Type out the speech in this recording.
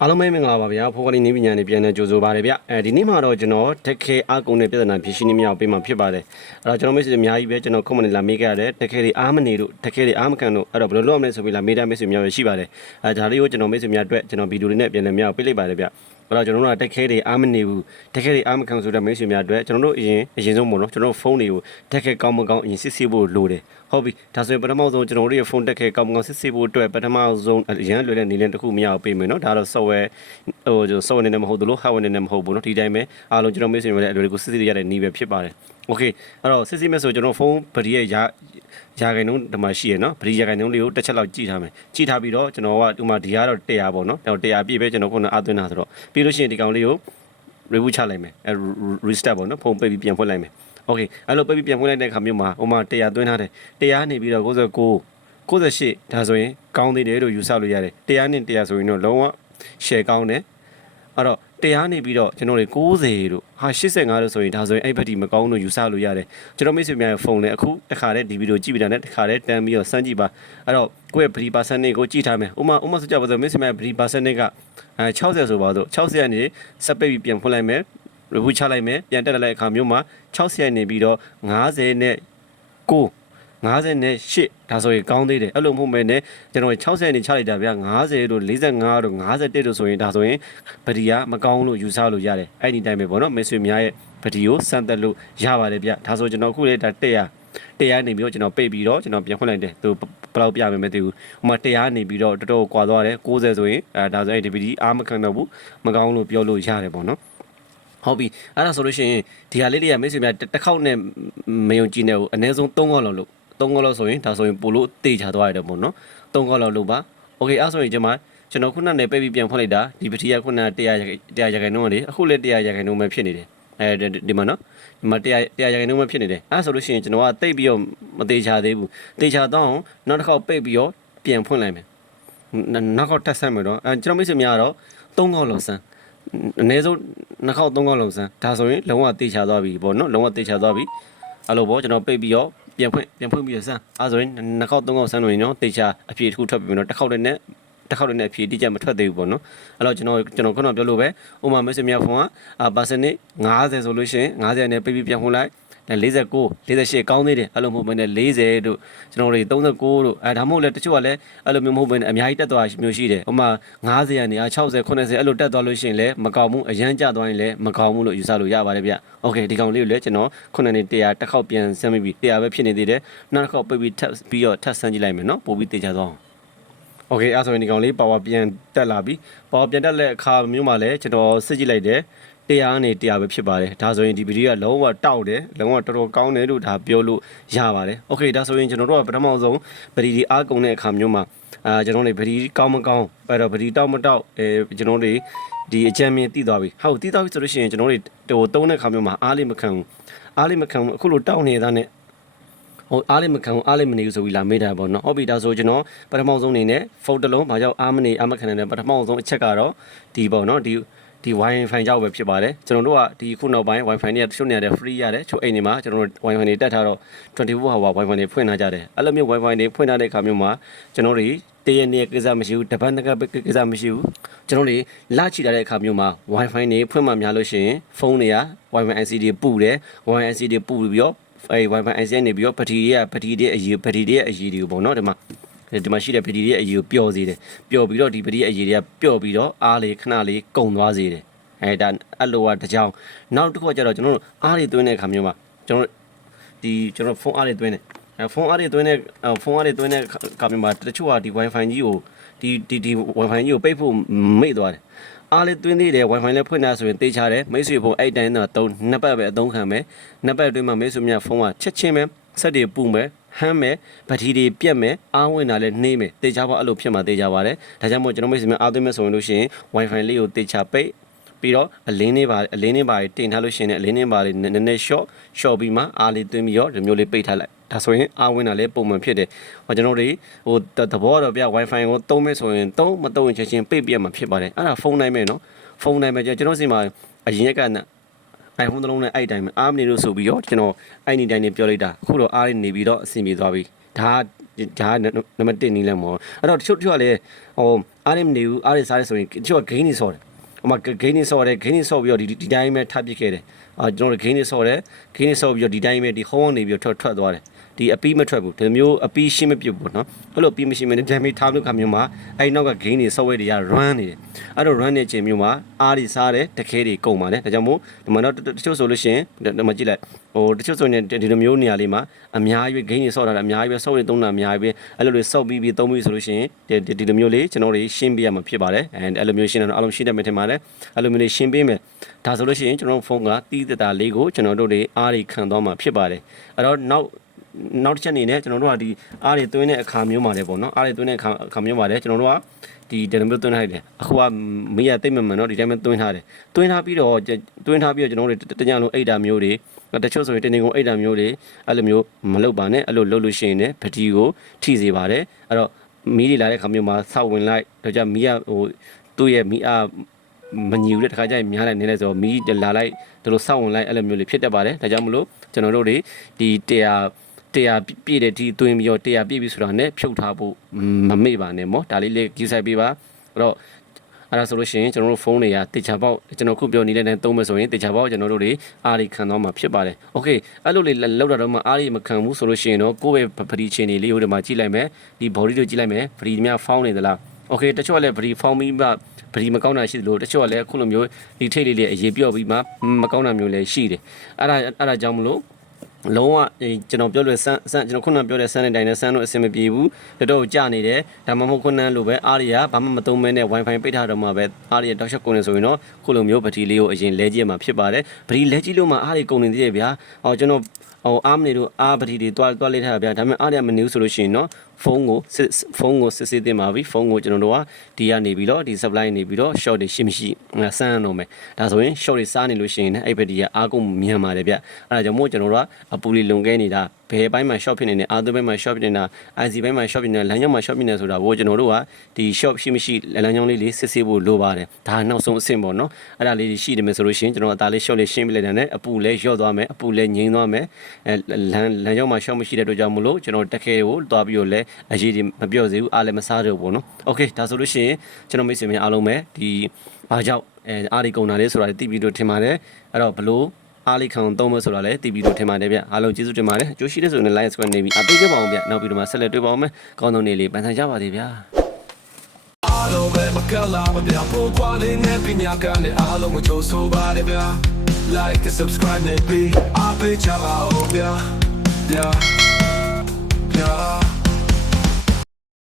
အားလုံးပဲမင်္ဂလာပါဗျာဖိုကလီနေပညာနဲ့ပြန်လည်ကြိုဆိုပါရဗျအဲဒီနေ့မှာတော့ကျွန်တော်တက်ခဲအားကုန်တဲ့ပြဿနာဖြေရှင်းနေမြောက်ပေးမှာဖြစ်ပါတယ်အဲ့တော့ကျွန်တော်မိတ်ဆွေအများကြီးပဲကျွန်တော် comment လာမေးခဲ့ရတယ်တက်ခဲတွေအားမနေလို့တက်ခဲတွေအားမကန်လို့အဲ့တော့ဘယ်လိုလုပ်ရမလဲဆိုပြီးလာမေးတဲ့မိတ်ဆွေများပဲရှိပါတယ်အဲဒါလေးကိုကျွန်တော်မိတ်ဆွေများအတွက်ကျွန်တော်ဗီဒီယိုလေးနဲ့ပြန်လည်မြောက်ပေးလိုက်ပါတယ်ဗျ။ဘာလို့ကျွန်တော်တို့ကတက်ခဲတွေအားမနေဘူး။တက်ခဲတွေအားမခံဆိုတဲ့မိတ်ဆွေများအတွက်ကျွန်တော်တို့အရင်အရင်ဆုံးပေါ့နော်ကျွန်တော်တို့ဖုန်းတွေကိုတက်ခဲကောင်းမကောင်းအရင်စစ်ဆေးဖို့လိုတယ်။ဟုတ်ပြီ။ဒါဆိုရင်ပထမဆုံးကျွန်တော်တို့ရဲ့ဖုန်းတက်ခဲကောင်းမကောင်းစစ်ဆေးဖို့အတွက်ပထမဆုံးအရင်လွယ်တဲ့နေလင်းတစ်ခုမရအောင်ပေးမယ်နော်။ဒါတော့ software ဟို software နဲ့မဟုတ်ဘူးလို့ hardware နဲ့မဟုတ်ဘူးနော်။ဒီတိုင်းပဲအားလုံးကျွန်တော်မိတ်ဆွေတွေလည်းအလွယ်တကူစစ်ဆေးရတဲ့နည်းပဲဖြစ်ပါတယ်။Okay အဲ့တော့စစ်စစ်မဲ့ဆိုကျွန်တော်ဖုန်းဗရီရဲ့ရာရာခိုင်နှုန်းဒီမှာရှိရเนาะဗရီရာခိုင်နှုန်းလေးကိုတစ်ချက်လောက်ကြည့်ထားမယ်။ကြည့်ထားပြီးတော့ကျွန်တော်ကဒီမှာဒီကတော့100ပေါ့เนาะ။100ပြည့်ပဲကျွန်တော်ခုနအသွင်းတာဆိုတော့ပြီးလို့ရှိရင်ဒီကောင်လေးကို reboot ချလိုက်မယ်။အဲ restart ပေါ့เนาะဖုန်းပိတ်ပြီးပြန်ဖွင့်လိုက်မယ်။ Okay အဲ့လိုပိတ်ပြီးပြန်ဖွင့်လိုက်တဲ့အခါမျိုးမှာဟိုမှာ100သွင်းထားတယ်။100နေပြီးတော့99 98ဒါဆိုရင်ကောင်းသေးတယ်လို့ယူဆလို့ရတယ်။100နဲ့100ဆိုရင်တော့လုံးဝ share ကောင်းတယ်။ အဲ့တော့တရားနေပြီးတော့ကျွန်တော်တွေ60တို့ဟာ85လို့ဆိုရင်ဒါဆိုရင်အဲ့ဘက်ဒီမကောင်းလို့ယူဆလို့ရတယ်ကျွန်တော်မိတ်ဆွေများရဲ့ဖုန်းလည်းအခုတစ်ခါတည်းဒီဗီဒီယိုကြည့်ပြီးတာနဲ့တစ်ခါတည်းတန်းပြီးတော့စမ်းကြည့်ပါအဲ့တော့ကိုယ့်ရဲ့ free percentage ကိုကြည့်ထားမယ်ဥမာဥမာဆိုကြပါစို့မိတ်ဆွေများရဲ့ free percentage ကအဲ60ဆိုပါတော့60ကနေစက်ပိတ်ပြီးပြန်ဖွင့်လိုက်မယ် review ချလိုက်မယ်ပြန်တက်လာတဲ့အခါမျိုးမှာ60နေပြီးတော့90နဲ့9 50နဲ့8ဒါဆိုရင်ကောင်းသေးတယ်အဲ့လိုမဟုတ်မဲနဲ့ကျွန်တော်60နဲ့ချလိုက်တာဗျာ90တို့45တို့51တို့ဆိုရင်ဒါဆိုရင်ဗဒီယာမကောင်းလို့ယူဆလို့ရတယ်အဲ့ဒီတိုင်းပဲပေါ့နော်မေဆွေများရဲ့ဗဒီကိုစမ်းသက်လို့ရပါတယ်ဗျဒါဆိုကျွန်တော်အခုလေဒါ100တရားနေပြီးတော့ကျွန်တော်ပိတ်ပြီးတော့ကျွန်တော်ပြန်ဖွင့်လိုက်တယ်သူဘယ်လောက်ပြမယ်မသိဘူးဟိုမှာတရားနေပြီးတော့တော်တော်ကွာသွားတယ်60ဆိုရင်အဲဒါဆိုရင်ဒီဗဒီအားမခံတော့ဘူးမကောင်းလို့ပြောလို့ရတယ်ပေါ့နော်ဟုတ်ပြီအဲ့ဒါဆိုလို့ရှိရင်ဒီဟာလေးတွေကမိတ်ဆွေများတစ်ခေါက်နဲ့မယုံကြည်နေဘူးအနည်းဆုံး3ခေါက်လောက်လို့ 3ခေါက်လောက်ဆိုရင်ဒါဆိုရင်ပိုလို့တေချာသွားရတယ်ပေါ့နော်3ခေါက်လောက်လို့ပါโอเคအဲ့ဆိုရင်ကျွန်မကျွန်တော်ခုနနဲ့ပဲပြီးပြန်ဖွင့်လိုက်တာဒီပတိယခုန100 100ရာခိုင်နှုန်းလေအခုလည်း100ရာခိုင်နှုန်းပဲဖြစ်နေတယ်အဲဒီမှာနော်ဒီမှာ100 100ရာခိုင်နှုန်းပဲဖြစ်နေတယ်အဲ့ဆိုလို့ရှိရင်ကျွန်တော်ကတိတ်ပြီးတော့မသေးချာသေးဘူးတေချာတော့နောက်တစ်ခေါက်ပိတ်ပြီးတော့ပြန်ဖွင့်လိုက်မယ်နောက်ခေါက်တက်ဆမ်းမယ်တော့အဲကျွန်တော်မိတ်ဆွေများကတော့3ခေါက်လောက်ဆမ်းအနည်းဆုံးနှစ်ခေါက်သုံးခေါက်လောက်စမ်းဒါဆိုရင်လုံးဝတေချာသွားပြီပေါ့နော်လုံးဝတေချာသွားပြီအဲ့လိုပေါ့ကျွန်တော်ပိတ်ပြီးတော့ ပြန်ဖွင့်ပြန်ဖွင့်ပြီးတော့စမ်းအဲ့ဆိုရင်နှစ်ခေါက်သုံးခေါက်စမ်းလို့ရင်တော့တေချာအဖြေတစ်ခုထွက်ပြီးတော့တစ်ခေါက်တည်းနဲ့ တစ်ခေါက်တည်းနဲ့အဖြေတိကျမထွက်သေးဘူးပေါ့နော်အဲ့တော့ကျွန်တော်ကျွန်တော်ခုနပြောလို့ပဲဥမာမက်ဆေ့မြဖုန်းကအာပါစနစ်90ဆိုလို့ရှိရင်90နဲ့ပိတ်ပြီးပြန်ဖွင့်လိုက်49 48ကောင်းသေးတယ်အဲ့လိုမဟုတ်ဘဲနဲ့40တို့ကျွန်တော်တို့39တို့အဲဒါမှမဟုတ်လဲတချို့ကလည်းအဲ့လိုမျိုးမဟုတ်ဘဲနဲ့အများကြီးတက်သွားမျိုးရှိတယ်ဥမာ90ကနေ60 80အဲ့လိုတက်သွားလို့ရှိရင်လည်းမကောင်းဘူးအရန်ကျသွားရင်လည်းမကောင်းဘူးလို့ယူဆလို့ရပါတယ်ဗျโอเคဒီကောင်လေးကိုလည်းကျွန်တော်ခုနှစ်နှစ်100တစ်ခေါက်ပြန်ဆမ်းပြီး100ပဲဖြစ်နေသေးတယ်နောက်တစ်ခေါက်ပိတ်ပြီးထပ်ပြီးတော့ထပ်ဆမ်းကြည့်လိုက်မယ်နော်ပို့ပြီးတေချာသွားအောင် โอเคအဲ့ဆိုရင်ဒီကောင်လေးပါဝါပြန်တက်လာပြီပါဝါပြန်တက်တဲ့အခါမျိုးမှာလည်းကျွန်တော်စစ်ကြည့်လိုက်တယ်တရားနဲ့တရားပဲဖြစ်ပါတယ်ဒါဆိုရင်ဒီဗီဒီယိုကလုံးဝတောက်တယ်လုံးဝတော်တော်ကောင်းတယ်လို့ဒါပြောလို့ရပါတယ်โอเคဒါဆိုရင်ကျွန်တော်တို့ကပထမဆုံးဗီဒီအားကုန်တဲ့အခါမျိုးမှာအာကျွန်တော်တို့ဗီဒီကောင်းမကောင်းအဲ့တော့ဗီဒီတောက်မတောက်အဲကျွန်တော်တို့ဒီအကြံမြင်တည်သွားပြီဟုတ်တည်သွားပြီဆိုလို့ရှိရင်ကျွန်တော်တို့ဟိုတုံးတဲ့အခါမျိုးမှာအားလေးမခံဘူးအားလေးမခံဘူးအခုလိုတောက်နေတာနဲ့ ဟိုအားလေးမခံဘူးအားလေးမနေဘူးဆိုပြီးလာမေးတာပေါ့နော်ဟုတ်ပြီဒါဆိုကျွန်တော်ပထမဆုံးအနေနဲ့ဖုန်းတစ်လုံးဘာကြောင့်အားမနေအားမခံတဲ့ပထမဆုံးအချက်ကတော့ဒီပေါ့နော်ဒီဒီ Wi-Fi ကြောက်ပဲဖြစ်ပါတယ်ကျွန်တော်တို့ကဒီခုနောက်ပိုင်း Wi-Fi တွေကတချို့နေရာတွေ free ရတယ်ချို့အိမ်တွေမှာကျွန်တော်တို့ Wi-Fi တွေတက်ထားတော့24 hour Wi-Fi တွေဖွင့်ထားကြတယ်အဲ့လိုမျိုး Wi-Fi တွေဖွင့်ထားတဲ့အခါမျိုးမှာကျွန်တော်တို့တရနေ့ကိစ္စမရှိဘူးတပတ်နှစ်ကကိစ္စမရှိဘူးကျွန်တော်တို့လာချီလာတဲ့အခါမျိုးမှာ Wi-Fi တွေဖွင့်မှများလို့ရှိရင်ဖုန်းတွေက Wi-Fi IC တွေပူတယ် Wi-Fi IC တွေပူပြီးတော့ အဲ Wi-Fi IC နေပြီးတော့ဘက်ထရီတွေကဘက်ထရီတွေအရေးဘက်ထရီတွေရဲ့အရေးတွေကိုပေါ့နော်ဒီမှာဒီမှာရှိတဲ့ပတီရဲ့အရေးကိုပျော်စေတယ်ပျော်ပြီးတော့ဒီပတီရဲ့အရေးတွေကပျော်ပြီးတော့အားလေးခဏလေးကုံသွားစေတယ်အဲဒါအဲ့လိုကတကြောင်နောက်တစ်ခုကကျတော့ကျွန်တော်တို့အားတွေသွင်းတဲ့အခါမျိုးမှာကျွန်တော်ဒီကျွန်တော်ဖုန်းအားတွေသွင်းတယ်အဲဖုန်းအားတွေသွင်းတဲ့ဖုန်းအားတွေသွင်းတဲ့အခါမျိုးမှာတချို့ကဒီ Wi-Fi ကြီးကို ဒီဒီဒီ Wi-Fi ကြီးကိုပိတ်ဖို့မိတ်သွားတယ်အားလေးသွင်းသေးတယ် Wi-Fi လည်းဖွင့်တာဆိုရင်တေးချတယ်မိတ်ဆွေဖုန်းအဲ့တိုင်းတော့သုံးနှစ်ပတ်ပဲအသုံးခံမယ်နှစ်ပတ်အတွင်းမှာမိတ်ဆွေများဖုန်းကချက်ချင်းပဲဆက်တွေပူမယ်ဟမ်းမယ်ဗတီတွေပြက်မယ်အားဝင်တာလည်းနှေးမယ်တေချာပါအဲ့လိုဖြစ်မှာတေချာပါတယ်ဒါကြောင့်မို့ကျွန်တော်မိတ်ဆွေများအားသွင်းမယ်ဆိုရင်လို့ရှိရင် Wi-Fi လေးကိုတေချာပိတ်ပြီးတော့အလင်းလေးပါအလင်းလေးပါတင်ထားလို့ရှိရင်အလင်းလေးပါလေးနည်းနည်း short short ပြီးမှအားလေးသွင်းပြီးတော့ဒီမျိုးလေးပိတ်ထားလိုက် ဒါဆိုရင်အားဝင်တာလည်းပုံမှန်ဖြစ်တယ်ဟောကျွန်တော်တို့ဟိုသဘောတော့ဗျ Wi-Fi ကိုသုံးမဲ့ဆိုရင်သုံးမသုံးရင်ချက်ချင်းပိတ်ပြမှာဖြစ်ပါတယ်အဲ့ဒါဖုန်းနိုင်မယ်နော်ဖုန်းနိုင်မယ်ကျွန်တော်စီမှာအရင်ကကအိုင်ဖုန်းတစ်လုံးနဲ့အဲ့တိုင်းပဲအားမနေလို့ဆိုပြီးတော့ကျွန်တော်အဲ့ဒီတိုင်းနေပြောလိုက်တာအခုတော့အားနေပြီးတော့အဆင်ပြေသွားပြီဒါဒါနံပါတ်1နီးလမ်းပေါ့အဲ့တော့တချို့တချို့ကလည်းဟိုအားမနေဘူးအားရစားရဆိုရင်တချို့ကဂိမ်းနေဆော့တယ်ဟိုမှာဂိမ်းနေဆော့တယ်ဂိမ်းနေဆော့ပြီးတော့ဒီဒီတိုင်းပဲထပ်ပစ်ခဲ့တယ်အာကျွန်တော်ဂိမ်းနေဆော့တယ်ဂိမ်းနေဆော့ပြီးတော့ဒီတိုင်းပဲဒီဟောင်းနေပြီးတော့ထွက်ထွက်သွားတယ် ဒီအပီးမထွက်ဘူးဒီမျိုးအပီးရှင်းမပြတ်ဘူးနော်အဲ့လိုအပီးမရှိမနဲ့ damage ထားလို့ခါမျိုးမှာအဲ့နောက်က gain တွေ software တွေက run နေတယ်အဲ့တော့ run နေချိန်မျိုးမှာအားတွေစားတယ်တခဲတွေကုန်ပါတယ်ဒါကြောင့်မို့ဒီမှာတော့တချို့ဆိုလို့ရှိရင်ဒီမှာကြည့်လိုက်ဟိုတချို့ဆိုရင်ဒီလိုမျိုးနေရာလေးမှာအများကြီး gain တွေဆော့တာအများကြီးပဲ software သုံးတာအများကြီးပဲအဲ့လိုတွေဆော့ပြီးပြီးသုံးပြီးဆိုလို့ရှိရင်ဒီဒီလိုမျိုးလေးကျွန်တော်တို့ရှင်းပေးရမှာဖြစ်ပါတယ်အဲအဲ့လိုမျိုးရှင်းတော့အလုံးရှင်းတတ်မယ်ထင်ပါတယ်အဲ့လိုမျိုးလေးရှင်းပေးမယ်ဒါဆိုလို့ရှိရင်ကျွန်တော်ဖုန်းကတီးတတာလေးကိုကျွန်တော်တို့တွေအားတွေခံသွားမှာဖြစ်ပါတယ်အဲ့တော့နောက် နောက်တစ်ချက်အနေနဲ့ကျွန်တော်တို့ကဒီအားတွေသွင်းတဲ့အခါမျိုးမှာလည်းပေါ့နော်အားတွေသွင်းတဲ့အခါအခါမျိုးမှာလည်းကျွန်တော်တို့ကဒီတယ်မျိုးသွင်းထားတယ်အခုကမေးရသိမ့်မမှန်တော့ဒီတိုင်းပဲသွင်းထားတယ်သွင်းထားပြီးတော့သွင်းထားပြီးတော့ကျွန်တော်တို့တညလုံးအိတ်တာမျိုးတွေတချို့ဆိုရင်တနေကုန်အိတ်တာမျိုးတွေအဲ့လိုမျိုးမလုပ်ပါနဲ့အဲ့လိုလုပ်လို့ရှိရင်လည်းပတိကိုထိစေပါတယ်အဲ့တော့မီးတွေလာတဲ့ခါမျိုးမှာစောက်ဝင်လိုက်တော့ကြမီးကဟိုသူ့ရဲ့မီးအားမညူတဲ့တခါကျရင်များလိုက်နေလဲဆိုတော့မီးလာလိုက်တို့လိုစောက်ဝင်လိုက်အဲ့လိုမျိုးလေးဖြစ်တတ်ပါတယ်ဒါကြောင့်မလို့ကျွန်တော်တို့တွေဒီတရား တရားပြည့်တယ်ဒီသွင်းပြီးတော့တရားပြည့်ပြီဆိုတာနဲ့ဖြုတ်ထားဖို့မမေ့ပါနဲ့မော်ဒါလေးလေးကြီးဆိုင်ပေးပါအဲ့တော့အဲ့ဒါဆိုလို့ရှိရင်ကျွန်တော်တို့ဖုန်းတွေကတေချာပေါက်ကျွန်တော်ခုပြောနေတဲ့နဲ့သုံးမယ်ဆိုရင်တေချာပေါက်ကျွန်တော်တို့တွေအားတွေခံတော့မှာဖြစ်ပါတယ်။ Okay အဲ့လိုလေးလောက်တာတော့မှအားတွေမခံဘူးဆိုလို့ရှိရင်တော့ကိုယ့်ရဲ့ free chain တွေလေးဟိုဒီမှာကြည့်လိုက်မယ်ဒီ body တို့ကြည့်လိုက်မယ် free များဖောင်းနေသလား။ Okay တချို့ကလည်း free ဖောင်းပြီးမှ free မကောင်းတာရှိသလိုတချို့ကလည်းခုလိုမျိုးဒီထိတ်လေးလေးအရေးပြော့ပြီးမှမကောင်းတာမျိုးလည်းရှိတယ်။အဲ့ဒါအဲ့ဒါကြောင့်မလို့ လုံးဝကျွန်တော်ပြောလို့ဆန်းဆန်းကျွန်တော်ခုနပြောတဲ့ဆန်းတဲ့တိုင်းနဲ့ဆန်းတို့အဆင်မပြေဘူးတော်တော်ကြာနေတယ်ဒါမှမဟုတ်ခုနလိုပဲအားရဘာမှမသုံးမဲနဲ့ wifi ပိတ်ထားတော့မှပဲအားရတောက်ချက်ကုန်နေဆိုရင်တော့ခုလိုမျိုးပတိလေးကိုအရင်လဲကြည့်မှဖြစ်ပါတယ်ပတိလဲကြည့်လို့မှအားရကုန်နေသေးတယ်ဗျာဟောကျွန်တော်ဟိုအားမနေတို့အားပတိတွေတွားတွားလိုက်ထားတာဗျာဒါပေမဲ့အားရမနေဘူးဆိုလို့ရှိရင်တော့ဖုန်းကိုဖုန်းကိုစစ်စစ်တင်ပါပြီဖုန်းကိုကျွန်တော်တို့ကဒီကနေပြီးတော့ဒီ supply နေပြီးတော့ short တွေရှိမရှိစမ်းအောင်မယ်ဒါဆိုရင် short တွေစားနေလို့ရှိရင်လည်းအဲ့ဘက်ဒီကအားကုန်မြန်ပါတယ်ဗျအဲ့ဒါကြောင့်မို့ကျွန်တော်တို့ကအပူလေးလွန်ခဲ့နေတာဘယ်ဘက်မှာ short ဖြစ်နေလဲအာသွေးဘက်မှာ short ဖြစ်နေတာ IC ဘက်မှာ short ဖြစ်နေတာလမ်းကြောင်းမှာ short ဖြစ်နေဆိုတာကိုကျွန်တော်တို့ကဒီ short ရှိမရှိလမ်းကြောင်းလေးလေးစစ်ဆေးဖို့လိုပါတယ်ဒါနောက်ဆုံးအဆင့်ပေါ့နော်အဲ့ဒါလေးရှိတယ်မယ်ဆိုလို့ရှိရင်ကျွန်တော်အသားလေး short လေးရှင်းပြလိုက်တယ်နဲ့အပူလေးရော့သွားမယ်အပူလေးငြိမ်းသွားမယ်အဲလမ်းလမ်းကြောင်းမှာ short မရှိတဲ့အတွက်ကြောင့်မလို့ကျွန်တော်တခဲကိုတွားပြီးတော့လဲအရေးဒီမပြော့စေဘူးအားလည်းမစားတော့ဘူးပေါ့နော် okay ဒါဆိုလို့ရှိရင်ကျွန်တော်မိတ်ဆွေများအားလုံးပဲဒီဘာကြောင့်အဲအားဒီကုန်တာလေးဆိုတာသိပြီးတော့ထင်ပါတယ်အဲ့တော့ဘလို့ အားလေးခံသုံးမဆိုတာလည်းတည်ပြီးတော့ထင်ပါတယ်ဗျအားလုံးကျေးဇူးတင်ပါတယ်အကျိုးရှိတဲ့ဆိုရင် like subscribe နေပြီးအပေးကြပါအောင်ဗျနောက်ပြီးတော့မှဆက်လက်တွေ့ပါအောင်မယ်ကောင်းသောနေ့လေးပန်ဆန်ကြပါသေးဗျာအားလုံးပဲမကလာမပြဖို့ကွာလေးနဲ့ပညာကလည်းအားလုံးကိုကြိုးဆိုပါတယ်ဗျာ like and subscribe နဲ့ပြီးအားပေးချပါဦးဗျာဗျာဗျာ